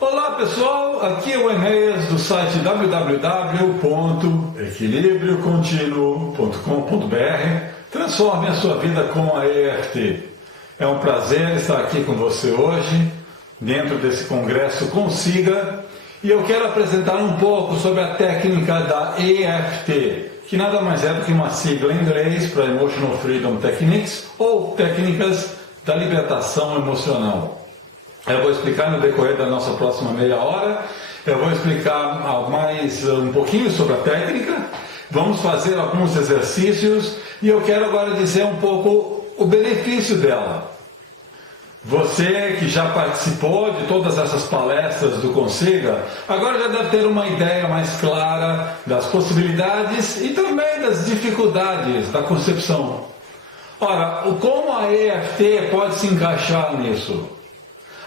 Olá pessoal, aqui é o Enéas do site www.equilibriocontinuo.com.br. Transforme a sua vida com a EFT. É um prazer estar aqui com você hoje, dentro desse congresso Consiga, e eu quero apresentar um pouco sobre a técnica da EFT, que nada mais é do que uma sigla em inglês para Emotional Freedom Techniques, ou técnicas da libertação emocional. Eu vou explicar no decorrer da nossa próxima meia hora, eu vou explicar mais um pouquinho sobre a técnica, vamos fazer alguns exercícios e eu quero agora dizer um pouco o benefício dela. Você que já participou de todas essas palestras do Consiga, agora já deve ter uma ideia mais clara das possibilidades e também das dificuldades da concepção. Ora, como a EFT pode se encaixar nisso?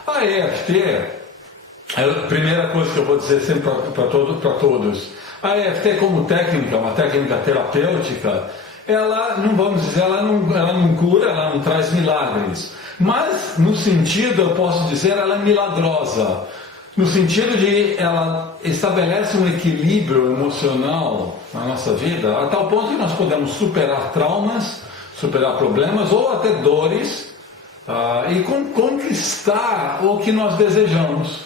A EFT, é a primeira coisa que eu vou dizer sempre para todos, a EFT como técnica, uma técnica terapêutica, ela não vamos dizer, ela não cura, ela não traz milagres, mas no sentido, eu posso dizer, ela é milagrosa, no sentido de ela estabelece um equilíbrio emocional na nossa vida, a tal ponto que nós podemos superar traumas, superar problemas ou até dores, e conquistar o que nós desejamos.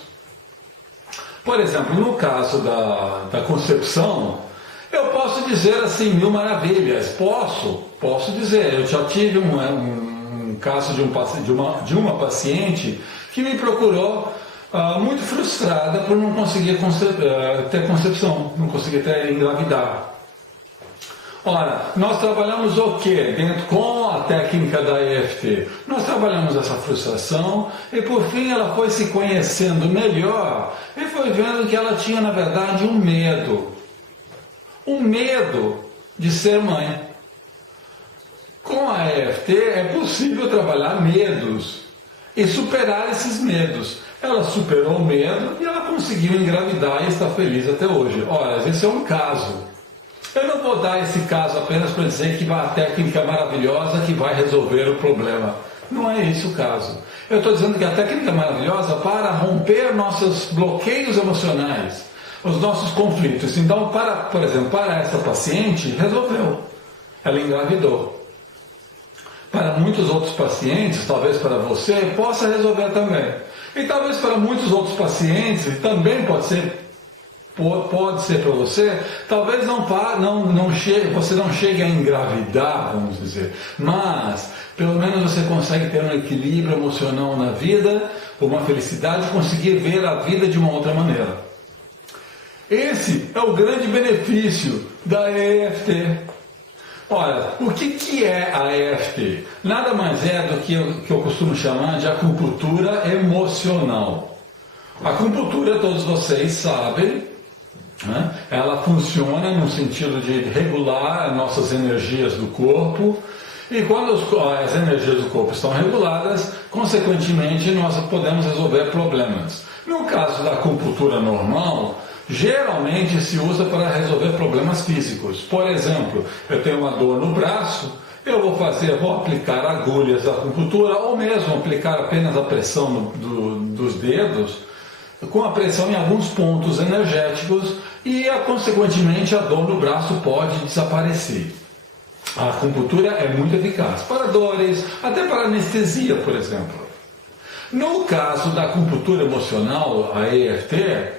Por exemplo, no caso da concepção, eu posso dizer assim, mil maravilhas, posso dizer, eu já tive um caso de uma paciente que me procurou muito frustrada por não conseguir ter concepção, não conseguir engravidar. Ora, nós trabalhamos o que com a técnica da EFT? Nós trabalhamos essa frustração e por fim ela foi se conhecendo melhor e foi vendo que ela tinha na verdade um medo de ser mãe. Com a EFT é possível trabalhar medos e superar esses medos. Ela superou o medo e ela conseguiu engravidar e está feliz até hoje. Ora, esse é um caso. Eu não vou dar esse caso apenas para dizer que a técnica é maravilhosa que vai resolver o problema. Não é esse o caso. Eu estou dizendo que a técnica é maravilhosa para romper nossos bloqueios emocionais, os nossos conflitos. Então, por exemplo, para essa paciente, resolveu. Ela engravidou. Para muitos outros pacientes, talvez para você, possa resolver também. E talvez para muitos outros pacientes, e também pode ser para você, talvez você não chegue a engravidar, vamos dizer, mas pelo menos você consegue ter um equilíbrio emocional na vida, uma felicidade, conseguir ver a vida de uma outra maneira. Esse é o grande benefício da EFT. Ora, o que é a EFT? Nada mais é do que eu costumo chamar de acupuntura emocional. A acupuntura, todos vocês sabem, ela funciona no sentido de regular nossas energias do corpo, e quando as energias do corpo estão reguladas, consequentemente nós podemos resolver problemas. No caso da acupuntura normal, geralmente se usa para resolver problemas físicos. Por exemplo, eu tenho uma dor no braço, eu vou aplicar agulhas da acupuntura, ou mesmo aplicar apenas a pressão dos dedos, com a pressão em alguns pontos energéticos, e consequentemente a dor no braço pode desaparecer. A acupuntura é muito eficaz para dores, até para anestesia, por exemplo. No caso da acupuntura emocional, a EFT,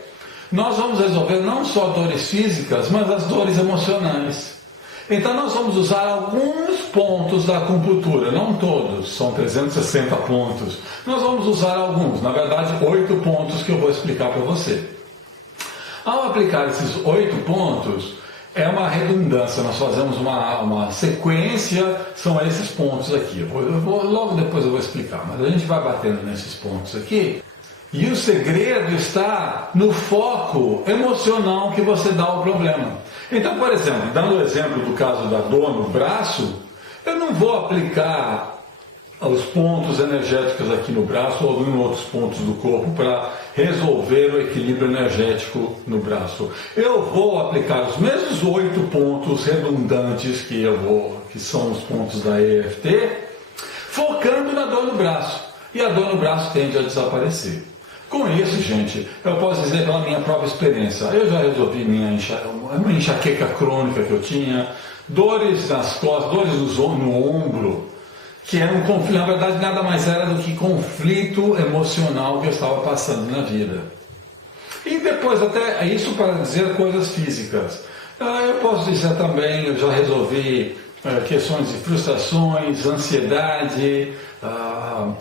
nós vamos resolver não só dores físicas, mas as dores emocionais. Então nós vamos usar alguns pontos da acupuntura, não todos, são 360 pontos. Nós vamos usar alguns, na verdade 8 pontos que eu vou explicar para você. Ao aplicar esses 8 pontos, é uma redundância, nós fazemos uma sequência, são esses pontos aqui. Logo depois eu vou explicar, mas a gente vai batendo nesses pontos aqui. E o segredo está no foco emocional que você dá ao problema. Então, por exemplo, dando o exemplo do caso da dor no braço, eu não vou aplicar os pontos energéticos aqui no braço ou em outros pontos do corpo para resolver o equilíbrio energético no braço. Eu vou aplicar os mesmos 8 pontos redundantes que são os pontos da EFT, focando na dor no braço. E a dor no braço tende a desaparecer. Com isso, gente, eu posso dizer pela minha própria experiência, eu já resolvi uma enxaqueca crônica que eu tinha, dores nas costas, dores no ombro, que era um conflito, na verdade nada mais era do que conflito emocional que eu estava passando na vida. E depois até isso para dizer coisas físicas. Eu posso dizer também, eu já resolvi questões de frustrações, ansiedade,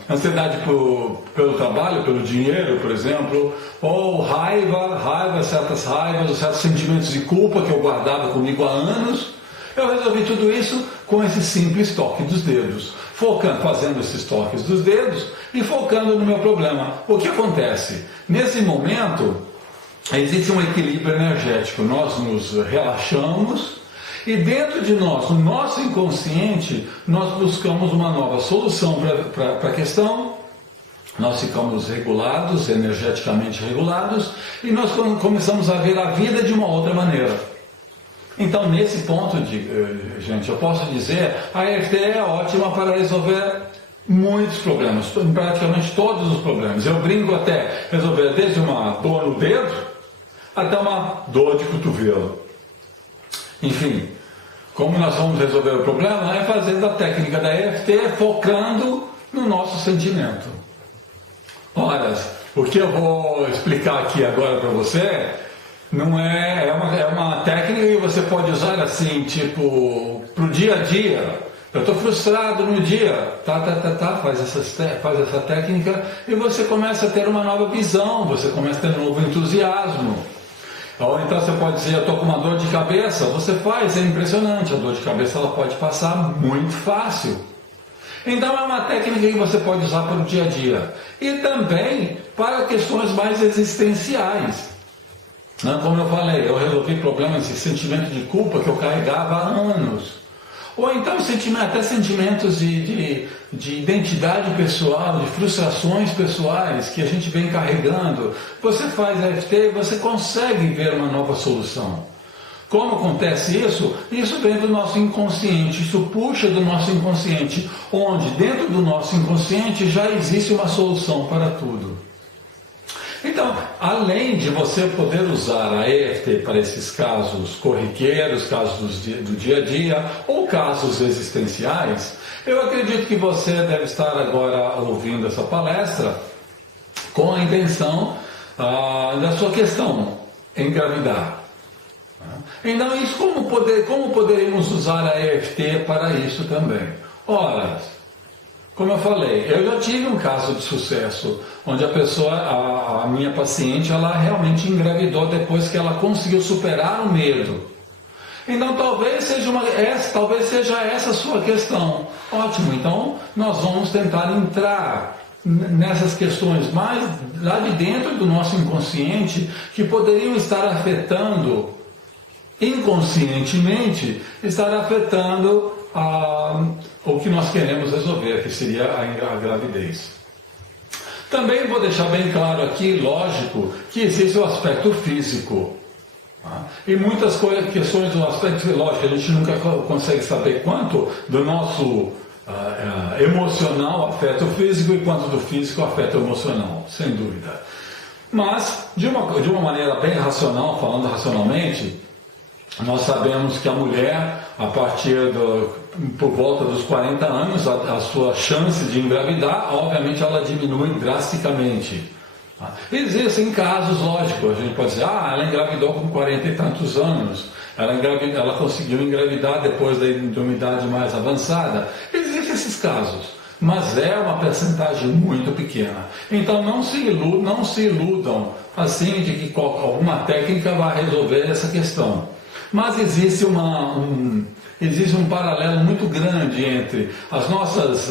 ansiedade pelo trabalho, pelo dinheiro, por exemplo, ou certas raivas, ou certos sentimentos de culpa que eu guardava comigo há anos. Eu resolvi tudo isso com esse simples toque dos dedos, fazendo esses toques dos dedos e focando no meu problema. O que acontece? Nesse momento, existe um equilíbrio energético, nós nos relaxamos e dentro de nós, no nosso inconsciente, nós buscamos uma nova solução para a questão, nós ficamos regulados, energeticamente regulados, e nós começamos a ver a vida de uma outra maneira. Então, nesse ponto, gente, eu posso dizer, a EFT é ótima para resolver muitos problemas, praticamente todos os problemas. Eu brinco até resolver desde uma dor no dedo até uma dor de cotovelo. Enfim, como nós vamos resolver o problema é fazendo a técnica da EFT focando no nosso sentimento. Ora, o que eu vou explicar aqui agora para você não é uma técnica que você pode usar assim, tipo, para o dia a dia. Eu estou frustrado no dia, faz essa técnica e você começa a ter uma nova visão, você começa a ter um novo entusiasmo. Ou então você pode dizer, eu estou com uma dor de cabeça, você faz, é impressionante, a dor de cabeça ela pode passar muito fácil. Então é uma técnica que você pode usar para o dia a dia. E também para questões mais existenciais. Como eu falei, eu resolvi problemas de sentimento de culpa que eu carregava há anos. Ou então até sentimentos de identidade pessoal, de frustrações pessoais que a gente vem carregando. Você faz a EFT e você consegue ver uma nova solução. Como acontece isso? Isso vem do nosso inconsciente, isso puxa do nosso inconsciente, onde dentro do nosso inconsciente já existe uma solução para tudo. Então, além de você poder usar a EFT para esses casos corriqueiros, casos do dia a dia ou casos existenciais, eu acredito que você deve estar agora ouvindo essa palestra com a intenção da sua questão, engravidar. Então, isso como poderíamos usar a EFT para isso também? Ora, como eu falei, eu já tive um caso de sucesso, onde a minha paciente, ela realmente engravidou depois que ela conseguiu superar o medo. Então talvez seja essa a sua questão. Ótimo, então nós vamos tentar entrar nessas questões mais lá de dentro do nosso inconsciente, que poderiam estar afetando, inconscientemente, o que nós queremos resolver, que seria a gravidez. Também vou deixar bem claro aqui, lógico, que existe o aspecto físico. E muitas questões do aspecto lógico, a gente nunca consegue saber quanto do nosso emocional afeta o físico e quanto do físico afeta o emocional, sem dúvida. Mas, de uma maneira bem racional, falando racionalmente, nós sabemos que a mulher, a partir por volta dos 40 anos, a sua chance de engravidar, obviamente, ela diminui drasticamente. Existem casos, lógico, a gente pode dizer, ela engravidou com 40 e tantos anos, ela conseguiu engravidar depois de uma idade mais avançada. Existem esses casos, mas é uma percentagem muito pequena. Então não se iludam assim de que alguma técnica vai resolver essa questão. Mas existe um paralelo muito grande entre as nossas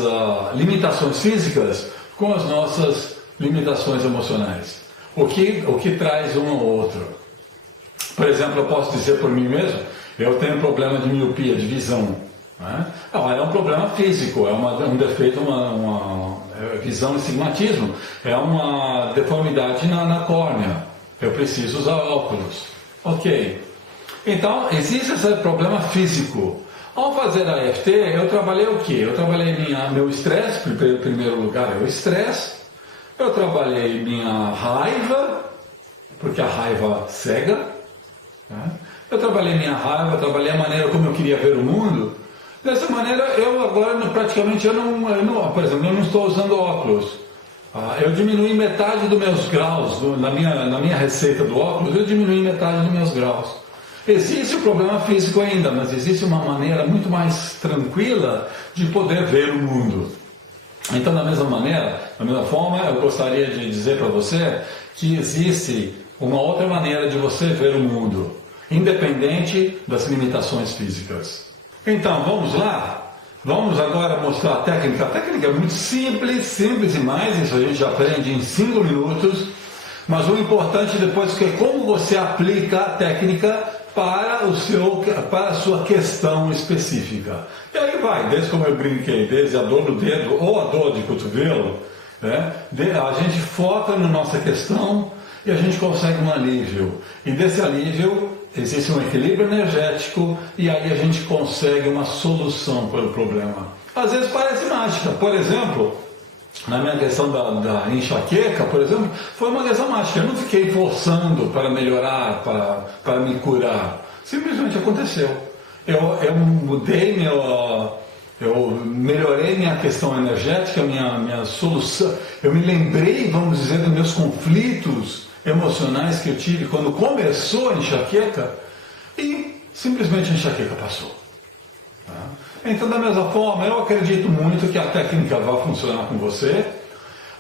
limitações físicas com as nossas limitações emocionais. O que traz um ao outro. Por exemplo, eu posso dizer por mim mesmo, eu tenho problema de miopia, de visão. É um problema físico, é um defeito, uma visão e astigmatismo, é uma deformidade na córnea. Eu preciso usar óculos. Ok. Então, existe esse problema físico. Ao fazer a EFT, eu trabalhei o quê? Eu trabalhei meu estresse, em primeiro lugar é o estresse. eu trabalhei minha raiva, porque a raiva cega, né? Eu trabalhei minha raiva, trabalhei a maneira como eu queria ver o mundo. Dessa maneira, eu agora praticamente, por exemplo, eu não estou usando óculos. Eu diminui metade dos meus graus, na minha receita do óculos, eu diminui metade dos meus graus. Existe o problema físico ainda, mas existe uma maneira muito mais tranquila de poder ver o mundo. Então, da mesma maneira, da mesma forma, eu gostaria de dizer para você que existe uma outra maneira de você ver o mundo, independente das limitações físicas. Então, vamos lá? Vamos agora mostrar a técnica. A técnica é muito simples demais, isso a gente aprende em 5 minutos, mas o importante depois é como você aplica a técnica para a sua questão específica. E aí vai, desde como eu brinquei, desde a dor no dedo ou a dor de cotovelo, né? A gente foca na nossa questão e a gente consegue um alívio. E desse alívio existe um equilíbrio energético e aí a gente consegue uma solução para o problema. Às vezes parece mágica. Por exemplo, na minha questão da enxaqueca, por exemplo, foi uma questão mágica. Eu não fiquei forçando para melhorar, para me curar. Simplesmente aconteceu. Eu mudei eu melhorei minha questão energética, minha solução. Eu me lembrei, vamos dizer, dos meus conflitos emocionais que eu tive quando começou a enxaqueca e simplesmente a enxaqueca passou. Então, da mesma forma, eu acredito muito que a técnica vai funcionar com você.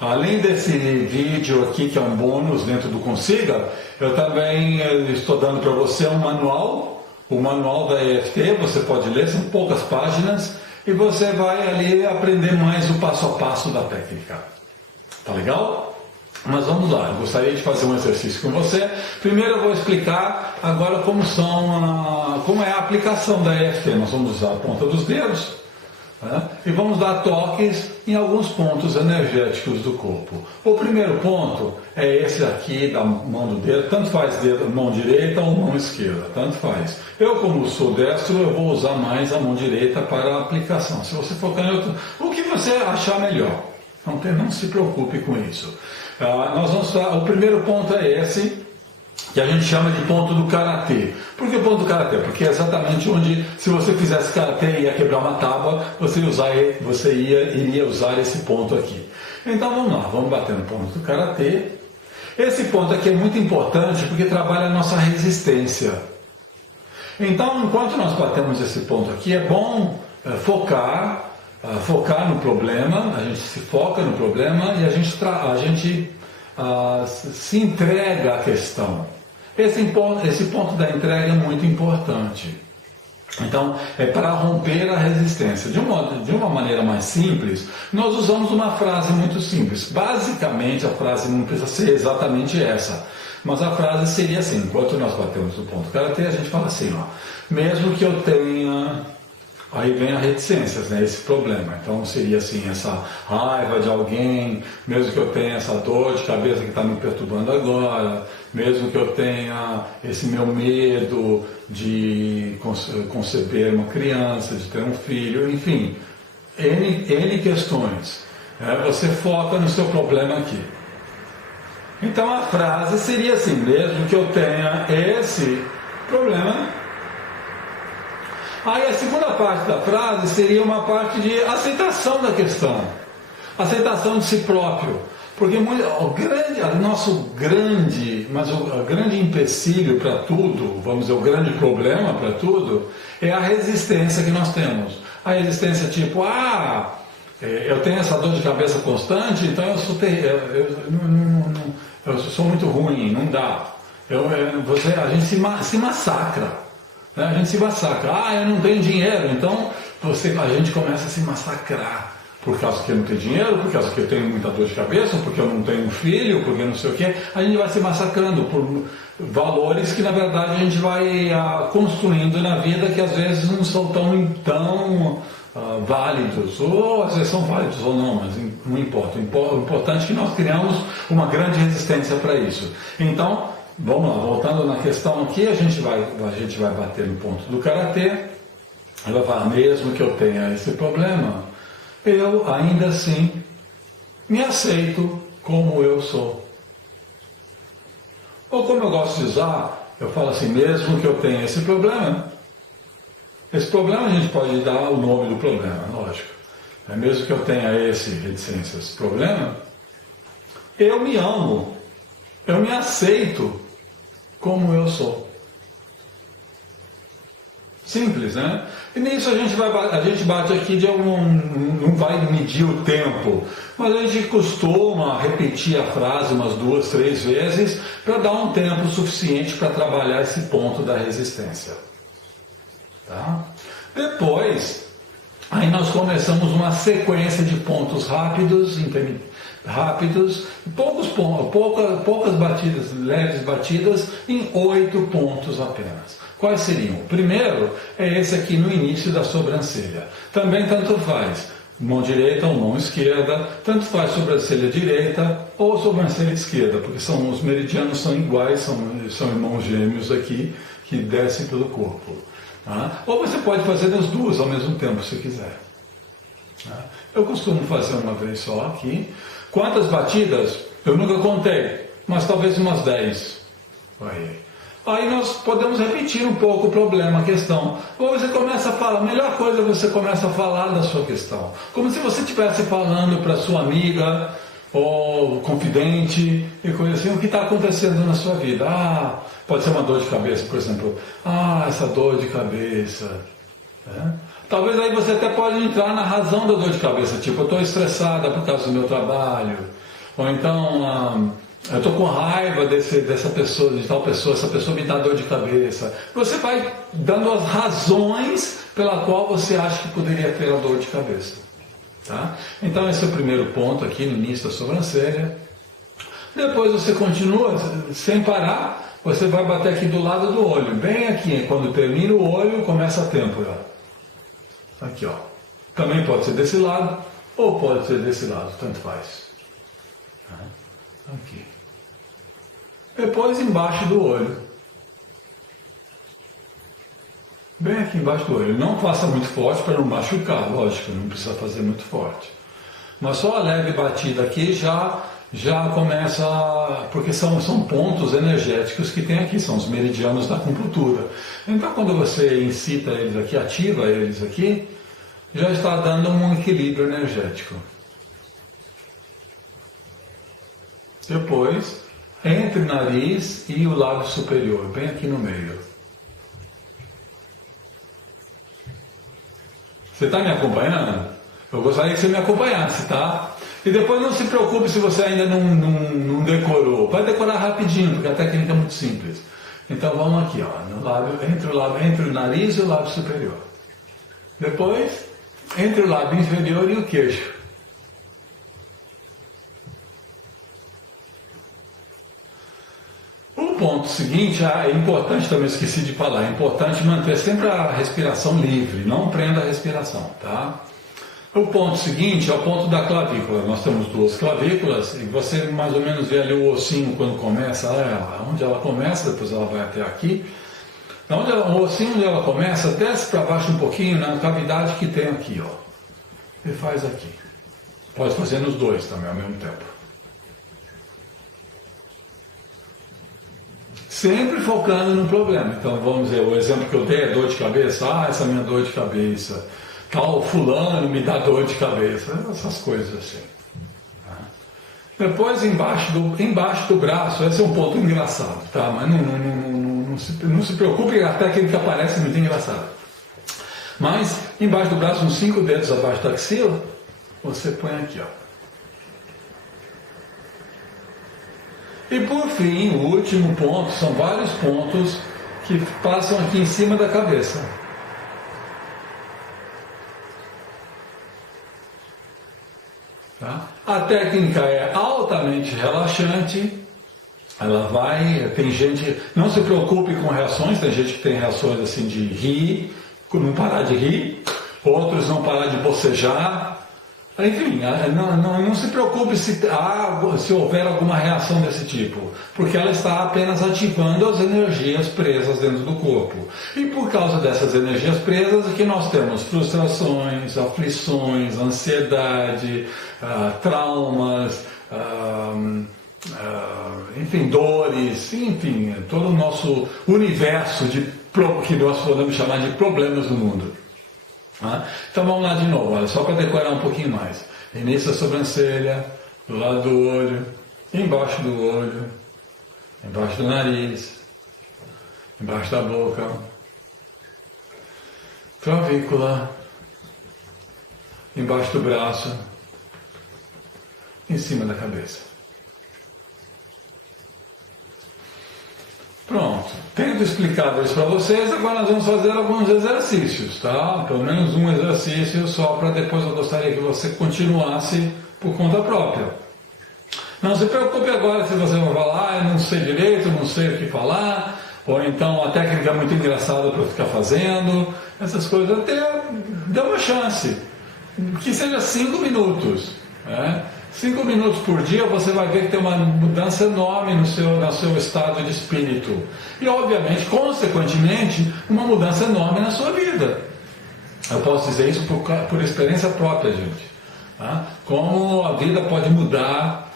Além desse vídeo aqui, que é um bônus dentro do Consiga, eu também estou dando para você um manual, o manual da EFT, você pode ler, são poucas páginas, e você vai ali aprender mais o passo a passo da técnica. Tá legal? Mas vamos lá, eu gostaria de fazer um exercício com você. Primeiro eu vou explicar agora como é a aplicação da EFT. Nós vamos usar a ponta dos dedos, né? E vamos dar toques em alguns pontos energéticos do corpo. O primeiro ponto é esse aqui da mão do dedo, tanto faz mão direita ou mão esquerda, tanto faz. Eu, como sou destro, eu vou usar mais a mão direita para a aplicação. Se você for canhoto, o que você achar melhor. Não se preocupe com isso. O primeiro ponto é esse, que a gente chama de ponto do karatê. Por que ponto do karatê? Porque é exatamente onde, se você fizesse karatê e ia quebrar uma tábua, você iria usar esse ponto aqui. Então vamos lá, vamos bater no ponto do karatê. Esse ponto aqui é muito importante porque trabalha a nossa resistência. Então, enquanto nós batemos esse ponto aqui, é bom focar no problema, a gente se foca no problema e a gente se entrega à questão. Esse ponto da entrega é muito importante. Então, é para romper a resistência. De uma maneira mais simples, nós usamos uma frase muito simples. Basicamente, a frase não precisa ser exatamente essa. Mas a frase seria assim, enquanto nós batemos o ponto karatê, a gente fala assim, mesmo que eu tenha... Aí vem a reticências, né? Esse problema. Então seria assim, essa raiva de alguém, mesmo que eu tenha essa dor de cabeça que está me perturbando agora, mesmo que eu tenha esse meu medo de conceber uma criança, de ter um filho, enfim, N questões. Você foca no seu problema aqui. Então a frase seria assim, mesmo que eu tenha esse problema. Aí a segunda parte da frase seria uma parte de aceitação da questão, aceitação de si próprio, porque o grande empecilho para tudo, vamos dizer, o grande problema para tudo, é a resistência que nós temos. A resistência tipo, eu tenho essa dor de cabeça constante, então eu sou muito ruim, não dá. A gente se massacra. A gente se massacra. Eu não tenho dinheiro, então a gente começa a se massacrar. Por causa que eu não tenho dinheiro, por causa que eu tenho muita dor de cabeça, porque eu não tenho um filho, porque não sei o quê. A gente vai se massacrando por valores que na verdade a gente vai construindo na vida que às vezes não são tão válidos. Ou às vezes são válidos ou não, mas não importa. O importante é que nós criamos uma grande resistência para isso. Então, vamos lá, voltando na questão aqui, a gente vai bater no ponto do karatê. Ela vai falar, mesmo que eu tenha esse problema, eu ainda assim me aceito como eu sou. Ou como eu gosto de usar, eu falo assim, mesmo que eu tenha esse problema a gente pode dar o nome do problema, lógico. Mesmo que eu tenha esse problema, eu me amo, eu me aceito como eu sou. Simples, né? E nisso a gente bate aqui não vai medir o tempo, mas a gente costuma repetir a frase umas 2, 3 vezes para dar um tempo suficiente para trabalhar esse ponto da resistência. Tá? Depois, aí nós começamos uma sequência de pontos rápidos, poucas batidas, leves batidas, em 8 pontos apenas. Quais seriam? O primeiro é esse aqui no início da sobrancelha. Também tanto faz mão direita ou mão esquerda, tanto faz sobrancelha direita ou sobrancelha esquerda, porque os meridianos são iguais, são irmãos gêmeos aqui que descem pelo corpo. Tá? Ou você pode fazer as duas ao mesmo tempo, se quiser. Tá? Eu costumo fazer uma vez só aqui. Quantas batidas? Eu nunca contei, mas talvez umas 10. Aí nós podemos repetir um pouco o problema, a questão. Ou você começa a falar, a melhor coisa é você começa a falar da sua questão. Como se você estivesse falando para sua amiga ou confidente e coisa assim, o que está acontecendo na sua vida. Pode ser uma dor de cabeça, por exemplo. Essa dor de cabeça. Talvez aí você até pode entrar na razão da dor de cabeça, tipo, eu estou estressada por causa do meu trabalho, ou então eu estou com raiva dessa pessoa, de tal pessoa, essa pessoa me dá dor de cabeça. Você vai dando as razões pela qual você acha que poderia ter a dor de cabeça. Tá? Então esse é o primeiro ponto aqui no início da sobrancelha. Depois você continua sem parar, você vai bater aqui do lado do olho, bem aqui, quando termina o olho, começa a têmpora. Aqui, ó. Também pode ser desse lado, ou pode ser desse lado, tanto faz. Aqui. Depois embaixo do olho. Bem aqui embaixo do olho. Não faça muito forte para não machucar, lógico, não precisa fazer muito forte. Mas só a leve batida aqui já começa, porque são pontos energéticos que tem aqui, são os meridianos da acupuntura. Então quando você incita eles aqui, ativa eles aqui, já está dando um equilíbrio energético. Depois, entre o nariz e o lábio superior, bem aqui no meio. Você está me acompanhando? Eu gostaria que você me acompanhasse, tá? E depois não se preocupe se você ainda não decorou. Vai decorar rapidinho, porque a técnica é muito simples. Então vamos aqui, ó, no lábio, entre o nariz e o lábio superior. Depois, entre o lábio inferior e o queixo. O ponto seguinte, é importante, também esqueci de falar, é importante manter sempre a respiração livre, não prenda a respiração, tá? O ponto seguinte é o ponto da clavícula. Nós temos 2 clavículas e você mais ou menos vê ali o ossinho quando começa, onde ela começa, depois ela vai até aqui. O ossinho onde ela começa, desce para baixo um pouquinho na cavidade que tem aqui, ó. E faz aqui. Pode fazer nos 2 também ao mesmo tempo. Sempre focando no problema. Então vamos dizer, o exemplo que eu dei é dor de cabeça. Essa minha dor de cabeça. Tal fulano me dá dor de cabeça. Essas coisas assim. Depois embaixo do braço, esse é um ponto engraçado, tá? Mas não se preocupe, a técnica parece muito engraçada. Mas embaixo do braço, uns 5 dedos abaixo da axila, você põe aqui, ó. E por fim, o último ponto, são vários pontos que passam aqui em cima da cabeça. Tá? A técnica é altamente relaxante, ela vai, tem gente, não se preocupe com reações, tem gente que tem reações assim de rir, não parar de rir, outros não parar de bocejar, enfim, não se preocupe se houver alguma reação desse tipo, porque ela está apenas ativando as energias presas dentro do corpo. E por causa dessas energias presas aqui nós temos frustrações, aflições, ansiedade, traumas, enfim, dores, enfim, todo o nosso universo que nós podemos chamar de problemas do mundo. Então vamos lá de novo, olha, só para decorar um pouquinho mais. Início da sobrancelha, do lado do olho, embaixo do olho, embaixo do nariz, embaixo da boca, clavícula, embaixo do braço, em cima da cabeça. Pronto, tendo explicado isso para vocês, agora nós vamos fazer alguns exercícios, tá? Pelo menos um exercício só, para depois eu gostaria que você continuasse por conta própria. Não se preocupe agora se você vai falar, eu não sei direito, não sei o que falar, ou então a técnica é muito engraçada para ficar fazendo, essas coisas, até dê uma chance, que seja 5 minutos, né? 5 minutos por dia você vai ver que tem uma mudança enorme no seu estado de espírito. E, obviamente, consequentemente, uma mudança enorme na sua vida. Eu posso dizer isso por experiência própria, gente. Tá? Como a vida pode mudar,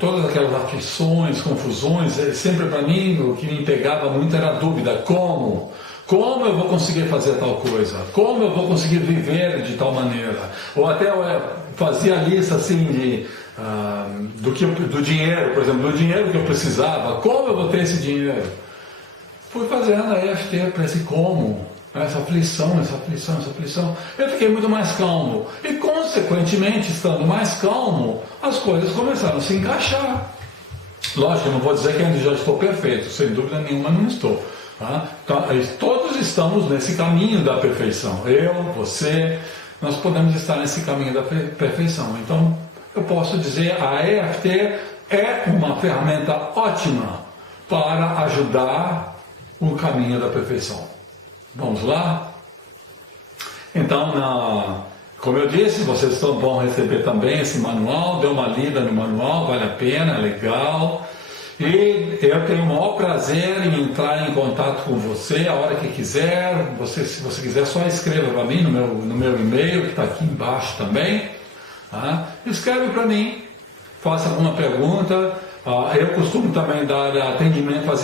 todas aquelas aflições, confusões. Sempre para mim, o que me pegava muito era a dúvida: como? Como eu vou conseguir fazer tal coisa? Como eu vou conseguir viver de tal maneira? Ou até fazia a lista assim do dinheiro, por exemplo, do dinheiro que eu precisava. Como eu vou ter esse dinheiro? Fui fazendo a EFT para esse como, essa aflição. Eu fiquei muito mais calmo. E, consequentemente, estando mais calmo, as coisas começaram a se encaixar. Lógico, eu não vou dizer que ainda já estou perfeito. Sem dúvida nenhuma, não estou. Todos estamos nesse caminho da perfeição. Eu, você, nós podemos estar nesse caminho da perfeição. Então, eu posso dizer, a EFT é uma ferramenta ótima para ajudar o caminho da perfeição. Vamos lá? Então, como eu disse, vocês vão receber também esse manual. Dê uma lida no manual, vale a pena, é legal. E eu tenho o maior prazer em entrar em contato com você a hora que quiser. Se você quiser, só escreva para mim no meu e-mail, que está aqui embaixo também. Escreve para mim, faça alguma pergunta. Eu costumo também dar atendimentos,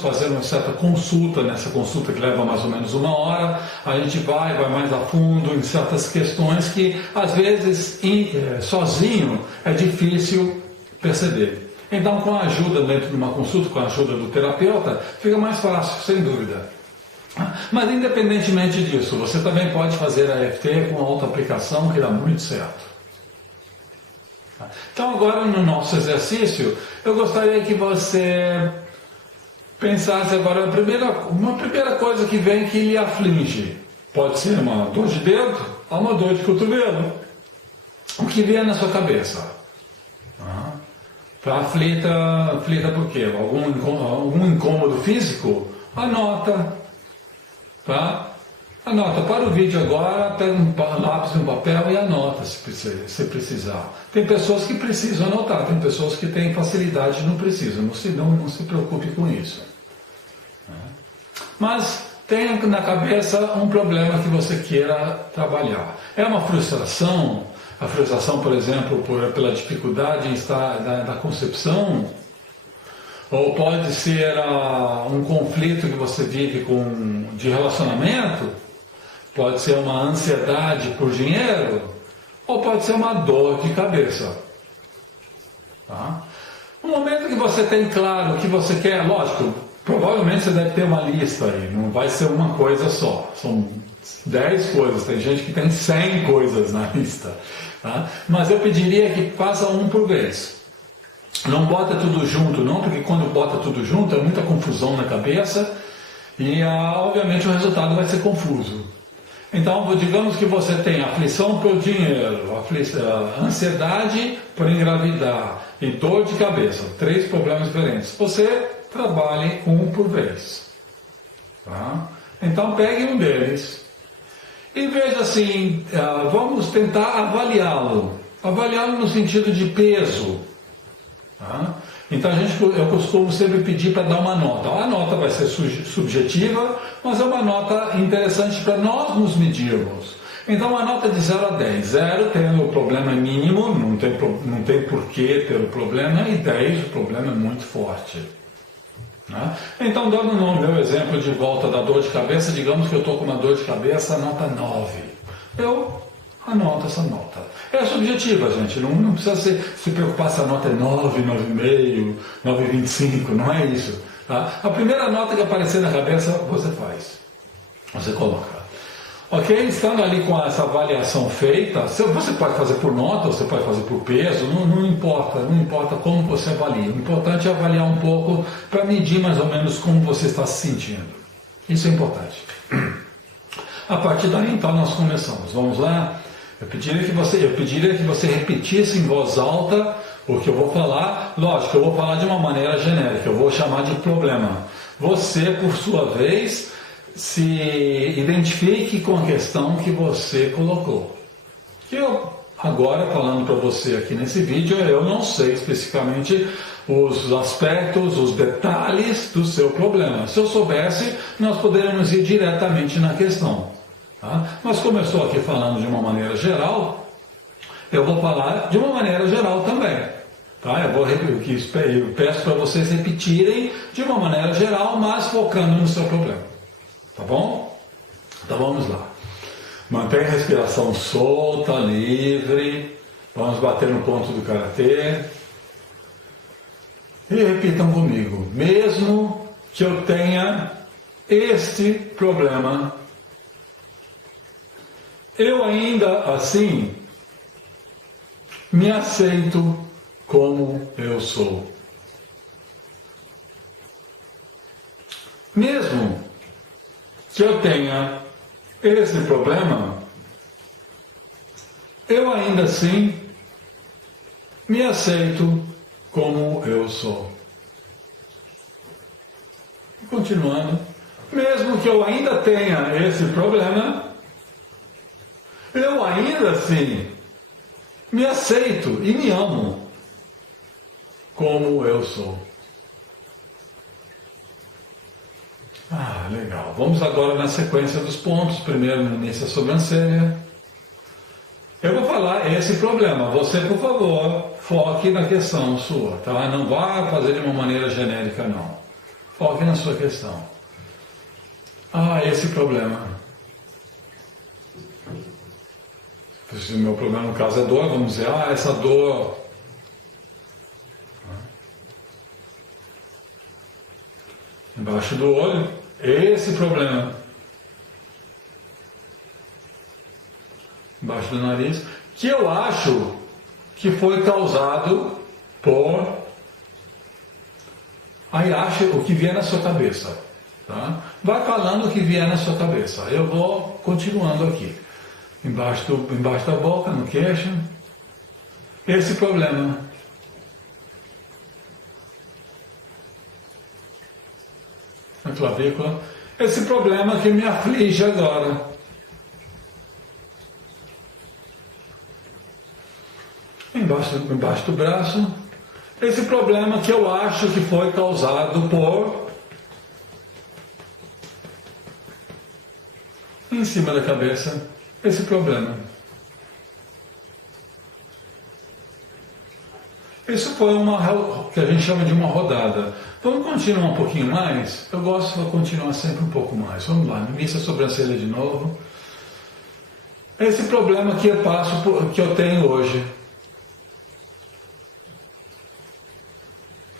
fazer uma certa consulta, nessa consulta que leva mais ou menos 1 hora. A gente vai mais a fundo em certas questões que, às vezes, sozinho é difícil perceber. Então, com a ajuda dentro de uma consulta, com a ajuda do terapeuta, fica mais fácil, sem dúvida. Mas, independentemente disso, você também pode fazer a EFT com autoaplicação, que dá muito certo. Então, agora no nosso exercício, eu gostaria que você pensasse agora uma primeira coisa que vem que lhe aflige. Pode ser uma dor de dedo ou uma dor de cotovelo. O que vier na sua cabeça. Está aflita por quê? Algum incômodo físico? Anota. Tá? Anota. Para o vídeo agora, pega um lápis e um papel e anota se precisar. Tem pessoas que precisam anotar, tem pessoas que têm facilidade e não precisam. Não se preocupe com isso. Mas tenha na cabeça um problema que você queira trabalhar. É uma frustração? A frustração, por exemplo, pela dificuldade da concepção, ou pode ser um conflito que você vive de relacionamento, pode ser uma ansiedade por dinheiro, ou pode ser uma dor de cabeça. Tá? No momento que você tem claro o que você quer, lógico, provavelmente você deve ter uma lista aí, não vai ser uma coisa só, são 10 coisas, tem gente que tem 100 coisas na lista. Tá? Mas eu pediria que faça um por vez. Não bota tudo junto, não, porque quando bota tudo junto é muita confusão na cabeça e, obviamente, o resultado vai ser confuso. Então, digamos que você tem aflição pelo dinheiro, ansiedade por engravidar e dor de cabeça, 3 problemas diferentes. Você trabalhe um por vez. Tá? Então, pegue um deles. E veja assim, vamos tentar avaliá-lo. Avaliá-lo no sentido de peso. Tá? Então eu costumo sempre pedir para dar uma nota. A nota vai ser subjetiva, mas é uma nota interessante para nós nos medirmos. Então a nota de 0 a 10. 0 tendo o problema mínimo, não tem porquê ter o problema, e 10 o problema é muito forte. Né? Então, dando no meu exemplo de volta da dor de cabeça, digamos que eu estou com uma dor de cabeça nota 9. Eu anoto essa nota. É subjetiva, gente, não precisa se preocupar se a nota é 9, 9,5, 9,25, não é isso. Tá? A primeira nota que aparecer na cabeça, você faz. Você coloca. Ok? Estando ali com essa avaliação feita, você pode fazer por nota, você pode fazer por peso, não importa como você avalia. O importante é avaliar um pouco para medir mais ou menos como você está se sentindo. Isso é importante. A partir daí, então, nós começamos. Vamos lá? Eu pediria que você repetisse em voz alta o que eu vou falar. Lógico, eu vou falar de uma maneira genérica, eu vou chamar de problema. Você, por sua vez, se identifique com a questão que você colocou. Eu, agora, falando para você aqui nesse vídeo, eu não sei especificamente os aspectos, os detalhes do seu problema. Se eu soubesse, nós poderíamos ir diretamente na questão. Tá? Mas como eu estou aqui falando de uma maneira geral, eu vou falar de uma maneira geral também. Tá? Eu peço para vocês repetirem de uma maneira geral, mas focando no seu problema. Tá bom? Então vamos lá. Mantenha a respiração solta, livre. Vamos bater no ponto do karatê. E repitam comigo. Mesmo que eu tenha este problema, eu ainda assim me aceito como eu sou. Mesmo que eu tenha esse problema, eu ainda assim me aceito como eu sou. Continuando, mesmo que eu ainda tenha esse problema, eu ainda assim me aceito e me amo como eu sou. Ah, legal. Vamos agora na sequência dos pontos. Primeiro, no início, a sobrancelha. Eu vou falar esse problema. Você, por favor, foque na questão sua, tá? Não vá fazer de uma maneira genérica, não. Foque na sua questão. Ah, esse problema. Se o meu problema, no caso, é dor, vamos dizer, essa dor. Embaixo do olho, esse problema. Embaixo do nariz, que eu acho que foi causado por... Aí acha o que vier na sua cabeça. Tá? Vai falando o que vier na sua cabeça. Eu vou continuando aqui. Embaixo da boca, no queixo. Esse problema. Na clavícula, esse problema que me aflige agora. Embaixo do braço, esse problema que eu acho que foi causado por... Em cima da cabeça, esse problema. Isso foi que a gente chama de uma rodada. Vamos continuar um pouquinho mais? Eu gosto de continuar sempre um pouco mais. Vamos lá, início a sobrancelha de novo. Esse problema que que eu tenho hoje.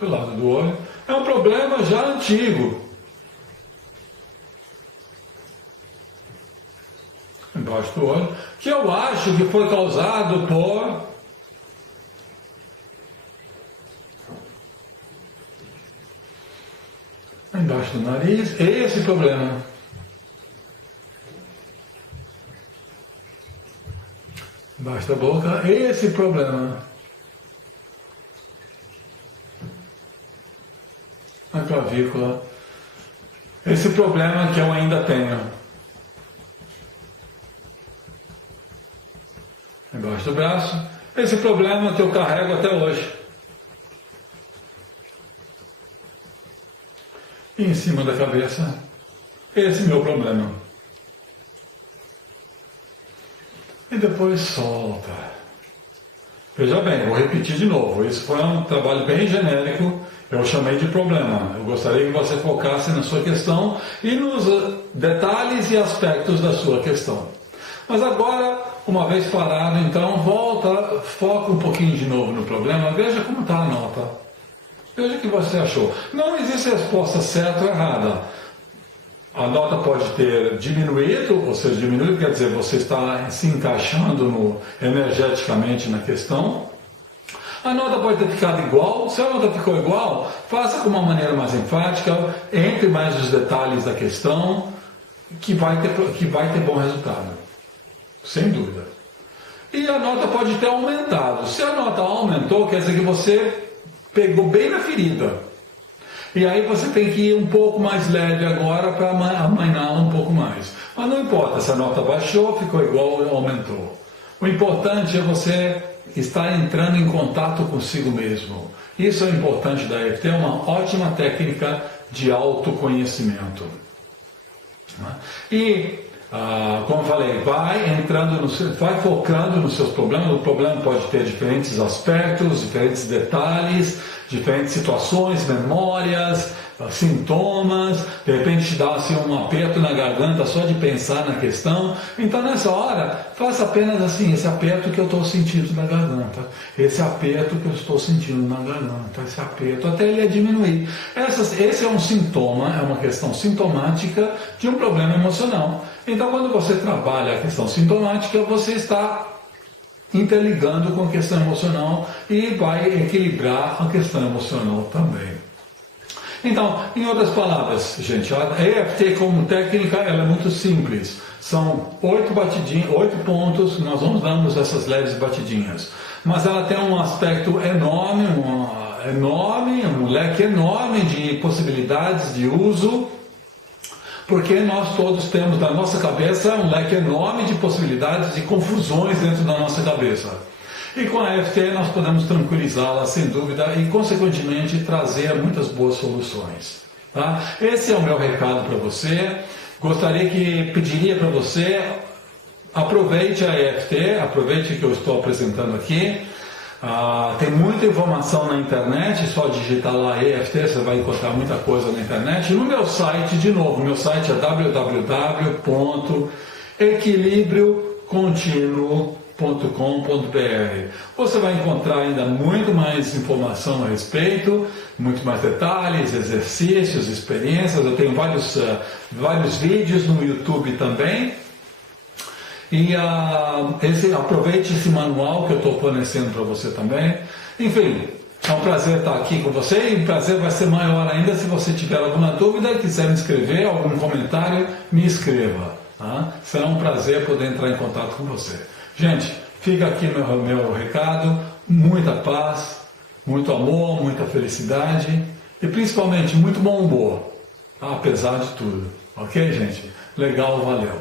Do lado do olho. É um problema já antigo. Embaixo do olho. Que eu acho que foi causado por... Embaixo do nariz, esse problema. Embaixo da boca, esse problema. Na clavícula, esse problema que eu ainda tenho. Embaixo do braço, esse problema que eu carrego até hoje. E em cima da cabeça, esse meu problema. e depois solta. Veja bem, vou repetir de novo, isso foi um trabalho bem genérico, eu chamei de problema. Eu gostaria que você focasse na sua questão e nos detalhes e aspectos da sua questão. Mas agora, uma vez parado, então, volta, foca um pouquinho de novo no problema, veja como está a nota. Veja o que você achou. Não existe resposta certa ou errada. A nota pode ter diminuído, ou seja, diminuído quer dizer você está se encaixando energeticamente na questão. A nota pode ter ficado igual. Se a nota ficou igual, faça com uma maneira mais enfática, entre mais os detalhes da questão, que vai ter bom resultado. Sem dúvida. E a nota pode ter aumentado. Se a nota aumentou, quer dizer que você pegou bem na ferida. E aí você tem que ir um pouco mais leve agora para amainá-la um pouco mais. Mas não importa se a nota baixou, ficou igual ou aumentou. O importante é você estar entrando em contato consigo mesmo. Isso é importante da EFT, é uma ótima técnica de autoconhecimento. E, como eu falei, vai focando nos seus problemas. O problema pode ter diferentes aspectos, diferentes detalhes, diferentes situações, memórias, sintomas. De repente te dá assim, um aperto na garganta só de pensar na questão. Então nessa hora, faça apenas assim, esse aperto que eu estou sentindo na garganta, esse aperto que eu estou sentindo na garganta, esse aperto, até ele diminuir. Esse é um sintoma, é uma questão sintomática de um problema emocional. Então quando você trabalha a questão sintomática, você está interligando com a questão emocional e vai equilibrar a questão emocional também. Então, em outras palavras, gente, a EFT como técnica ela é muito simples. São 8 pontos, nós vamos dando essas leves batidinhas. Mas ela tem um aspecto enorme, um leque enorme de possibilidades de uso, porque nós todos temos na nossa cabeça um leque enorme de possibilidades de confusões dentro da nossa cabeça. E com a EFT nós podemos tranquilizá-la sem dúvida e consequentemente trazer muitas boas soluções. Tá? Esse é o meu recado para você. Pediria para você, aproveite a EFT, aproveite que eu estou apresentando aqui. Tem muita informação na internet, só digitar lá EFT, você vai encontrar muita coisa na internet. E no meu site, de novo, meu site é www.equilibriocontinuo.com.br. Você vai encontrar ainda muito mais informação a respeito, muito mais detalhes, exercícios, experiências. Eu tenho vários vídeos no YouTube também. E aproveite esse manual que eu estou fornecendo para você também. Enfim, é um prazer estar aqui com você e o prazer vai ser maior ainda se você tiver alguma dúvida, quiser me escrever, algum comentário, me escreva. Tá? Será um prazer poder entrar em contato com você. Gente, fica aqui meu recado, muita paz, muito amor, muita felicidade e principalmente muito bom humor, tá? Apesar de tudo. Ok, gente? Legal, valeu.